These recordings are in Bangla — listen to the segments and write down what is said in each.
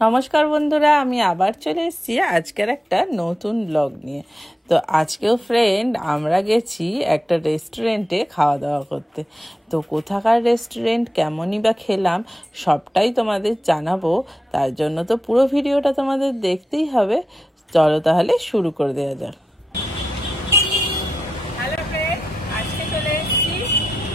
নমস্কার বন্ধুরা, আমি আবার চলে এসেছি আজকের একটা নতুন ব্লগ নিয়ে। তো আজকেও ফ্রেন্ড আমরা গেছি একটা রেস্টুরেন্টে খাওয়া দাওয়া করতে। তো কোথাকার রেস্টুরেন্ট, কেমনই বা খেলাম সবটাই তোমাদের জানাবো। তার জন্য তো পুরো ভিডিওটা তোমাদের দেখতেই হবে। চলো তাহলে শুরু করে দেওয়া যাক। হ্যালো ফ্রেন্ড, আজকে চলে এসেছি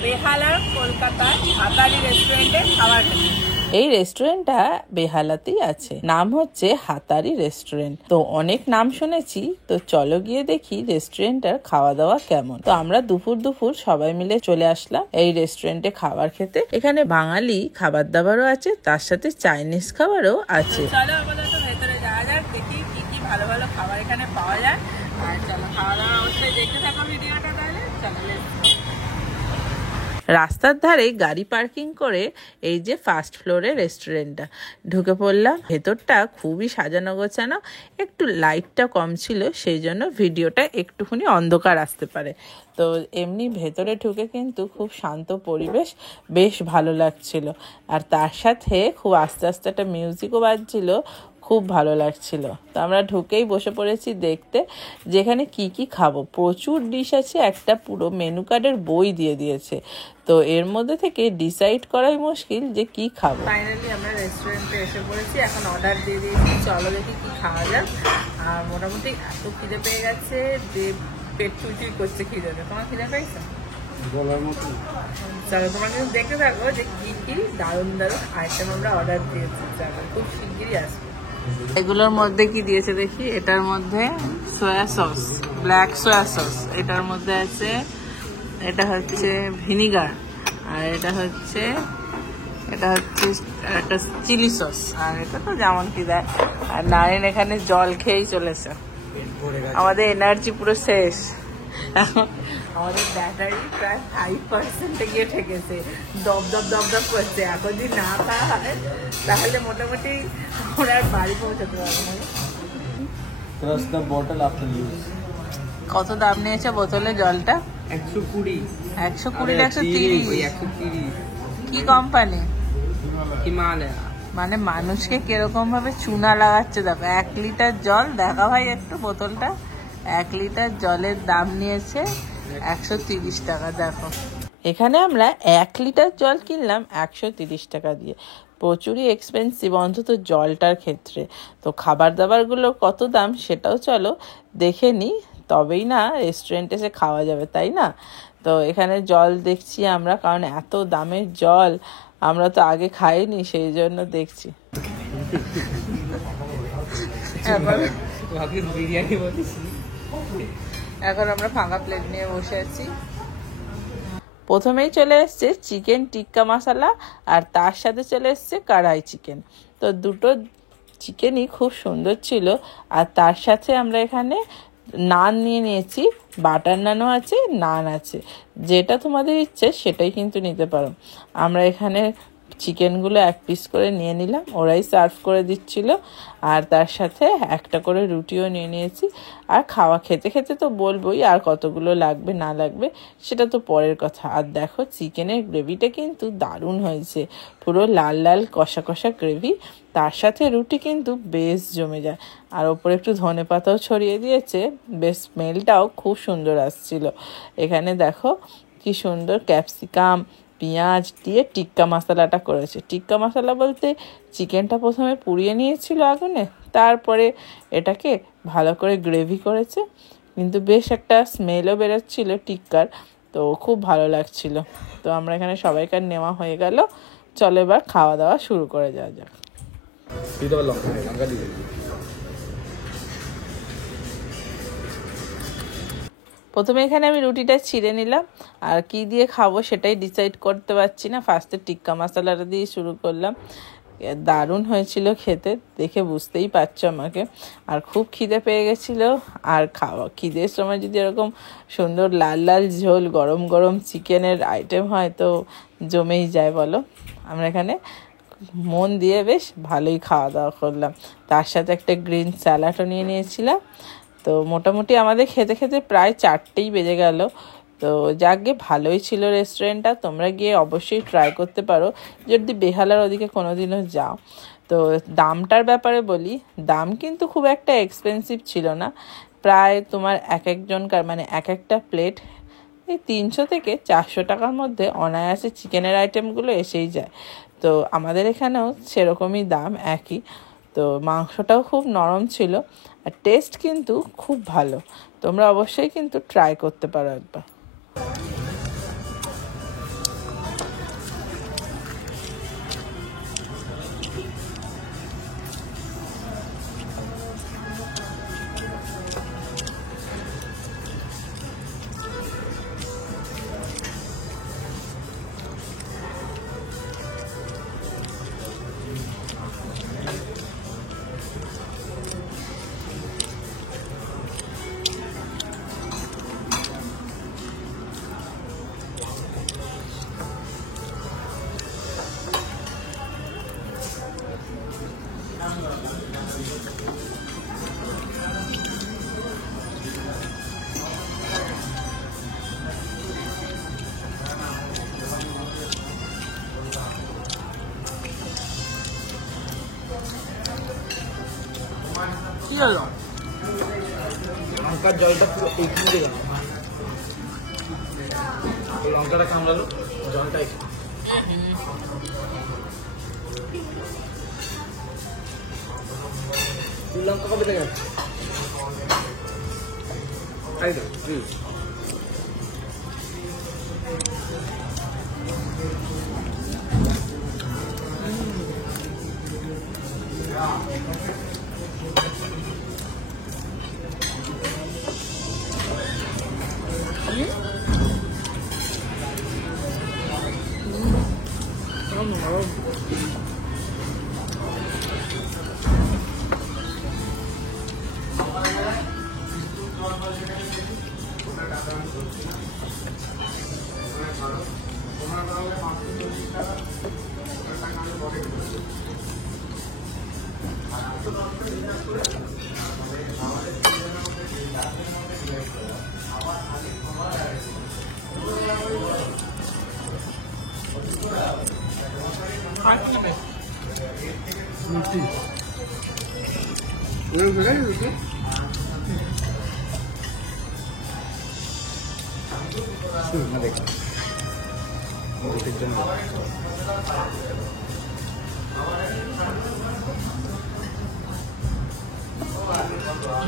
বেহালার কলকাতার হাতারি রেস্টুরেন্টে খাবার খেতে। এই রেস্টুরেন্টটা বেহালাতেই আছে, নাম হচ্ছে হাতারি রেস্টুরেন্ট। তো অনেক নাম শুনেছি, তো চলো গিয়ে দেখি রেস্টুরেন্টটার খাওয়া দাওয়া কেমন। তো আমরা দুপুর সবাই মিলে চলে আসলাম এই রেস্টুরেন্টে খাবার খেতে। এখানে বাঙালি খাবার দাবারও আছে, তার সাথে চাইনিজ খাবারও আছে। চলো আমাদের তো ভেতরে যাওয়া যাক, দেখি কি কি ভালো ভালো খাবার এখানে পাওয়া যায়। আর চলো খাওয়া দাওয়া অবশ্যই দেখতে থাকো ভিডিওটা। তাহলে চলো রাস্তার ধারে গাড়ি পার্কিং করে এই যে ফার্স্ট ফ্লোরে রেস্টুরেন্টটা ঢুকে পড়লাম। ভেতরটা খুবই সাজানো গোছানো, একটু লাইটটা কম ছিল সেই জন্য ভিডিওটা একটুখানি অন্ধকার আসতে পারে। তো এমনি ভেতরে ঢুকে কিন্তু খুব শান্ত পরিবেশ, বেশ ভালো লাগছিল। আর তার সাথে খুব আস্তে আস্তে একটা মিউজিকও বাজছিল, খুব ভালো লাগছিল। তো আমরা ঢুকেই বসে পড়েছি দেখতে যেখানে কি কি খাবো। প্রচুর ডিশ আছে, একটা পুরো মেনু কার্ডের বই দিয়ে দিয়েছে। তো এর মধ্যে থেকে ডিসাইড করাই মুশকিল যে কি খাবো। ফাইনালি আমরা রেস্টুরেন্টে এসে পড়েছি, এখন অর্ডার দিয়ে দিয়েছি। চলো দেখি কি খাওয়া যাক। আর মোটামুটি এত খিদে পেয়ে গেছে যে পেট চুইচুই করছে খিদেতে। তোমার খিদে পেয়েছে? চলো তোমরা কিন্তু দেখতে থাকো যে কি কি দারুণ দারুণ আইটেম আমরা অর্ডার দিয়েছি। চলো খুব শিগগিরই আসবে। এগুলোর মধ্যে কি দিয়েছে দেখি। এটার মধ্যে soya sauce, black soya sauce. এটার মধ্যে আছে, এটা হচ্ছে ভিনিগার। আর এটা হচ্ছে একটা চিলি সস। আর এটা তো যেমন কি দেয়। আর নারিন এখানে জল খেয়েই চলেছে, আমাদের এনার্জি পুরো শেষ। আমাদের ব্যাটারি প্রায় 5% গিয়ে ঠেকেছে, দপ দপ দপ দপ করছে। এখন যদি না খাওয়া হয় তাহলে মোটামুটি আমরা আর বাড়ি পৌঁছাতে পারবো না। কত দাম নিয়েছে বোতলে জলটা? 120। 120 130? কি কোম্পানি? হিমালয়া। মানে মানুষকে কিরকম ভাবে চুনা লাগাচ্ছে দেখো। 1 লিটার জল, দেখা ভাই একটু বোতলটা। 1 লিটার জলের দাম নিয়েছে 130 টাকা। দেখো এখানে আমরা 1 লিটার জল কিনলাম 130 টাকা দিয়ে। প্রচুরই এক্সপেন্সিভ, অন্তত জলটার ক্ষেত্রে। তো খাবার দাবারগুলো কত দাম সেটাও চলো দেখে নিই, তবেই না রেস্টুরেন্টে এসে খাওয়া যাবে, তাই না? তো এখানে জল দেখছি আমরা, কারণ এত দামের জল আমরা তো আগে খাইনি, সেই জন্য দেখছি। এখন আমরা ফাঁকা প্লেট নিয়ে বসে আছি। প্রথমেই চলে এসছে চিকেন টিক্কা মশলা, আর তার সাথে চলে এসছে কড়াই চিকেন। তো দুটো চিকেনই খুব সুন্দর ছিল। আর তার সাথে আমরা এখানে নান নিয়ে নিয়েছি, বাটার নানও আছে, নান আছে। যেটা তোমাদের ইচ্ছে সেটাই কিন্তু নিতে পারো। আমরা এখানে চিকেনগুলো 1 পিস করে নিয়ে নিলাম, ওরাই সার্ভ করে দিচ্ছিল। আর তার সাথে একটা করে রুটিও নিয়ে নিয়েছি। আর খাওয়া খেতে খেতে তো বলবোই আর কতগুলো লাগবে না লাগবে সেটা তো পরের কথা। আর দেখো চিকেনের গ্রেভিটা কিন্তু দারুণ হয়েছে, পুরো লাল লাল কষা কষা গ্রেভি। তার সাথে রুটি কিন্তু বেশ জমে যায়। আর ওপরে একটু ধনেপাতাও ছড়িয়ে দিয়েছে, বেশ স্মেলটাও খুব সুন্দর আসছিল। এখানে দেখো কি সুন্দর ক্যাপসিকাম পেঁয়াজ দিয়ে টিক্কা মশলাটা করেছে। টিক্কা মশলা বলতে চিকেনটা প্রথমে পুড়িয়ে নিয়েছিল আগুনে, তারপরে এটাকে ভালো করে গ্রেভি করেছে। কিন্তু বেশ একটা স্মেলও বেরোচ্ছিল টিক্কার, তো খুব ভালো লাগছিল। তো আমরা এখানে সবাইকার নেওয়া হয়ে গেল। চলো এবার খাওয়া দাওয়া শুরু করে যাওয়া যাক। প্রথমে এখানে আমি রুটিটা ছিঁড়ে নিলাম, আর কি দিয়ে খাবো সেটাই ডিসাইড করতে পারছি না। ফার্স্টে টিক্কা মশলাটা দিয়ে শুরু করলাম। দারুণ হয়েছিল খেতে, দেখে বুঝতেই পারছো আমাকে। আর খুব খিদে পেয়ে গেছিলো। আর খাওয়া খিদের সময় যদি এরকম সুন্দর লাল লাল ঝোল গরম গরম চিকেনের আইটেম হয় তো জমেই যায় বলো। আমরা এখানে মন দিয়ে বেশ ভালোই খাওয়া দাওয়া করলাম। তার সাথে একটা গ্রিন স্যালাডও নিয়ে নিয়েছিলাম। তো মোটামুটি আমাদের খেতে খেতে প্রায় 4টেই বেজে গেল। তো যাকগে ভালোই ছিল রেস্টুরেন্টটা, তোমরা গিয়ে অবশ্যই ট্রাই করতে পারো যদি বেহালার ওদিকে কোনোদিনও যাও। তো দামটার ব্যাপারে বলি, দাম কিন্তু খুব একটা এক্সপেন্সিভ ছিল না। প্রায় তোমার এক একজনকার মানে এক একটা প্লেট এই 300 থেকে 400 টাকার মধ্যে অনায়াসে চিকেনের আইটেমগুলো এসেই যায়। তো আমাদের এখানেও সেরকমই দাম একই। তো মাংসটাও খুব নরম ছিল আর টেস্ট কিন্তু খুব ভালো। তোমরা অবশ্যই কিন্তু ট্রাই করতে পারো একবার। কি হলো? লঙ্কার জলটা পুরো এইখানে দিয়ে গেল, লঙ্কাটা কামড়ালো, জলটা লঙ্কা কবে থেকে যাচ্ছে তাই তো।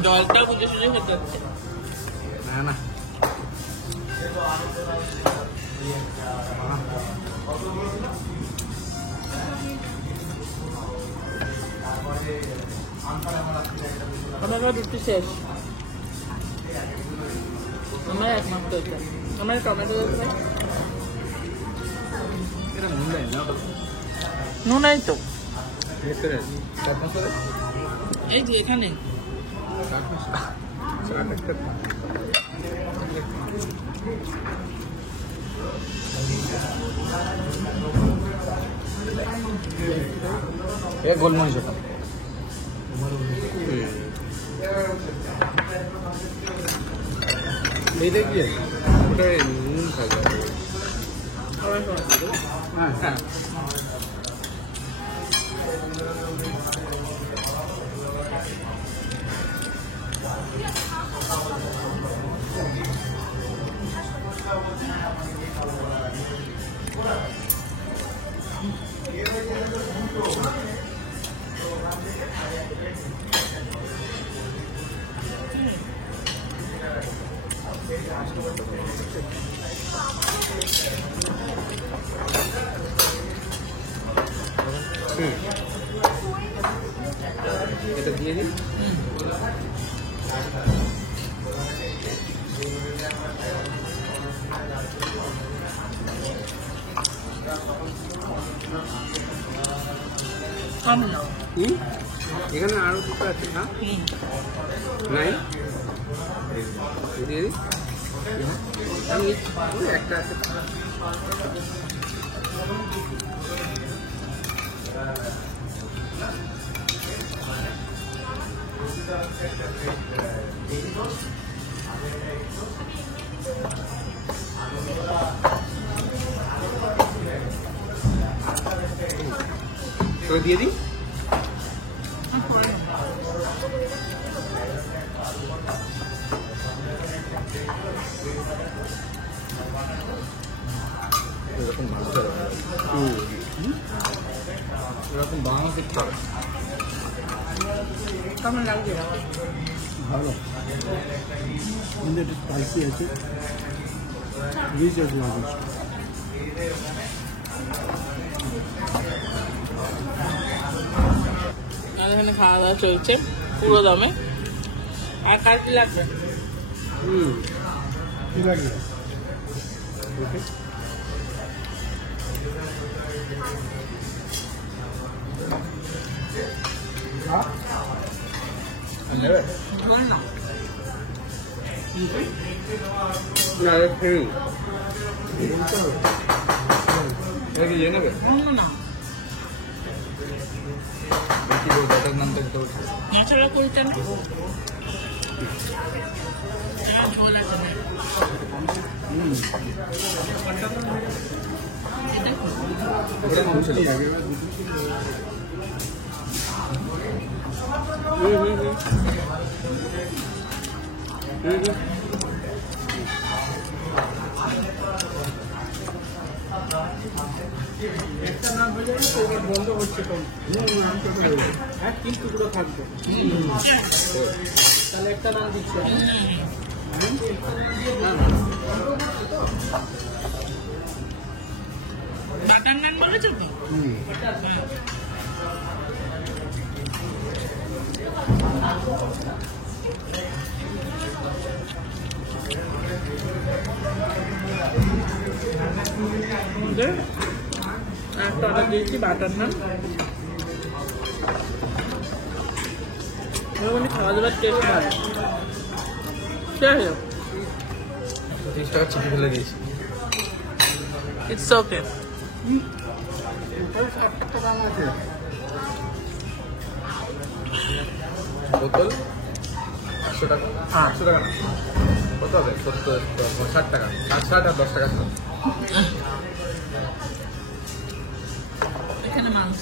জলটা বুঝে সুঝে খেতে হচ্ছে না না আমার রুটি শেষ। আমার একমাত্র এটা আমার টমেটো নুন নাই তো এই যে এখানে গোলমরিচ এইটা কি ওটা নুন থাকে। হ্যাঁ এটা দিয়ে দিন। এখানে আরো দুটো আছে না নাই দিয়ে দিন। আমি একটা আছে তো দিয়ে দিই। এরকম মাংস এরকম বাংলা শিখতে হবে। কেমন লাগছে? ভালো, কিন্তু একটু স্পাইসি আছে, রিচ আছে মাংস। এখানে খাওয়া দাওয়া চলছে পুরো দমে। আর কার কি লাগবে? কি লাগবে? নেবে ধর না। না খেয়ে কি ইয়ে নেবে অন্য না। কি বলবো এটার নামটা কি বলছো? মশলা করতে না। ঝোল আছে না। ওটা কম ছিল। একটা নাম হয়ে যাবে তো এবার বন্ধ হচ্ছে কম। হ্যাঁ, 3 টুকরো থাকবে। তাহলে একটা নাম দিচ্ছি আমি। বাটার নান বলেছো তো? একটা অর্ডার দিয়েছি বাটার নান। মোটামুটি খাওয়া দাওয়ার টেস্ট হয়। ঠিক আছে, 30 টাকা চিপে ফেলে দিয়েছি। It's okay. বোতল 800 টাকা। 800 টাকা না, কত হবে? 70 60 টাকা। 60 আর 10 টাকা ছিল। এখানে মাংস।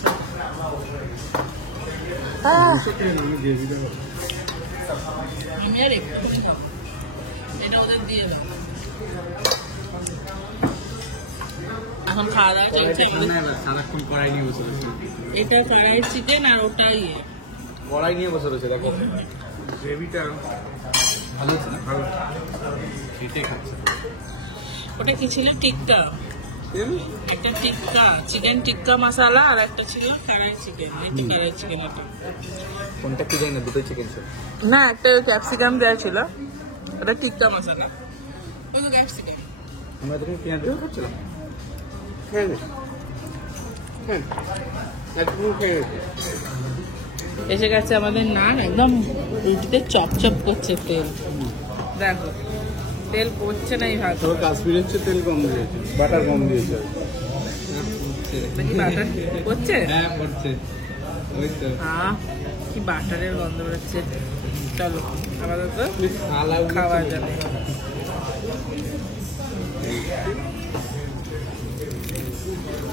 আমি দিয়ে দিতে পারবো। আমি আর একটু খাবো। এটা ওদের দিয়ে দাও। এখন খাওয়া দাওয়া চলছে আমাদের। সারাক্ষণ কড়াই নিয়ে বসে রয়েছে। এটা কড়াই চিকেন আর ওটা ইয়ে। কড়াই নিয়ে বসে রয়েছে, দেখো গ্রেভিটা ভালো আছে না? ভালো, এটাই খাচ্ছে। ওটা কি ছিল? টিক্কা। একটা টিক্কা, চিকেন টিক্কা মশলা, আর একটা ছিল কড়াই চিকেন। এই তো কড়াই চিকেন ওটা। কোনটা কি জানি না, দুটোই চিকেন ছিল। না, একটা ক্যাপসিকাম দেওয়া ছিল, ওটা টিক্কা মশলা। ওই তো ক্যাপসিকাম। আমরা তখন পেঁয়াজ দিয়ে খাচ্ছিলাম। খেয়ে নে। হ্যাঁ, একদম খেয়ে নে। এসে গেছে আমাদের নান, একদম রুটিতে চপচপ করছে তেল। দেখো তেল পড়ছে না এই ভাত। তোর কাশ্মীরের চেয়ে তেল কম দিয়েছে, বাটার কম দিয়েছে। দেখি বাটার পড়ছে। হ্যাঁ পড়ছে, ওই তো কি বাটারের গন্ধ বেরোচ্ছে। চলো আপাতত আলাউ খাওয়া যাবে।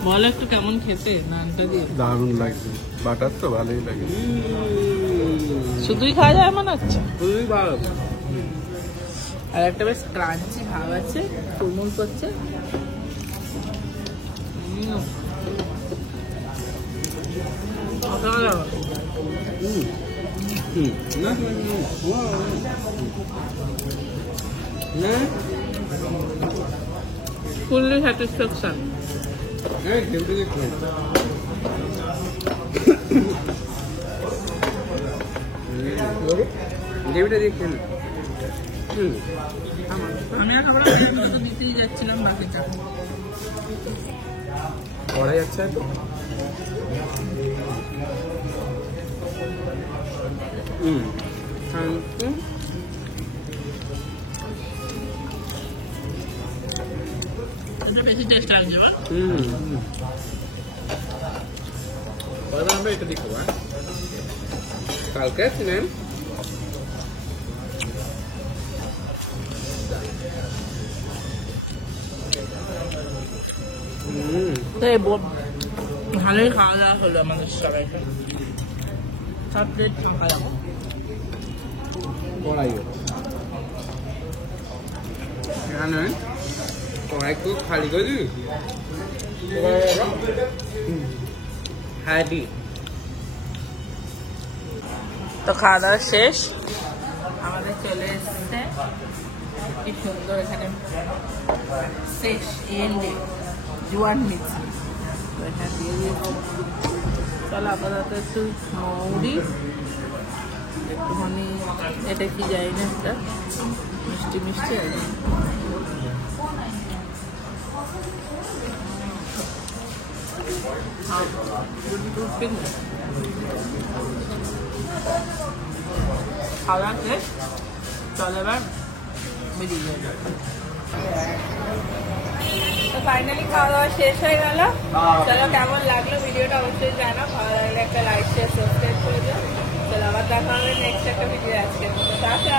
বলো একটু কেমন খেতে নানটা দিয়ে? দারুণ লাগছে, বাটার তো ভালোই লাগে। শুধুই খাওয়া যায় মনে হচ্ছে। খুবই ভালো। আর একটা বেশ ক্রাঞ্চি ভাব আছে, তুমুল করছে। অসাধারণ। Fully satisfaction. গ্রেভিটা দিয়ে খেয়ে নে। আমি আর খাবার দিতেই যাচ্ছিলাম বাকিটা। কড়াই যাচ্ছে তো। এটা বেশি টেস্ট আসবে। আমরা এটা দেখবো। কালকে ছিলেন ভালোই খাওয়া দাওয়া হলো আমাদের সবাইকে। সব প্লেট ফাঁকা রাখো। কড়াই এখানে কড়াই তো খালি করে দিবি। হ্যাঁ দি তো খাওয়া দাওয়া শেষ, আমাদের চলে এসছে কি সুন্দর এখানে শেষ এন্ডে জোয়ান মিক্সি তো এখানে দিয়ে দিয়েছি। চলো আপাতত একটু মৌরি, একটুখানি এটা কি যাই না, একটা মিষ্টি মিষ্টি আছে। খাওয়া শেষ, চলো এবার বেরিয়ে যাবে। তো ফাইনালি খাওয়া দাওয়া শেষ হয়ে গেল। চলো কেমন লাগলো ভিডিওটা অবশ্যই জানাও, ভালো লাগলে একটা লাইক শেয়ার সাবস্ক্রাইব করে দিও। চলো আবার দেখা হবে নেক্সট একটা ভিডিও। আজকের মতো টাটা।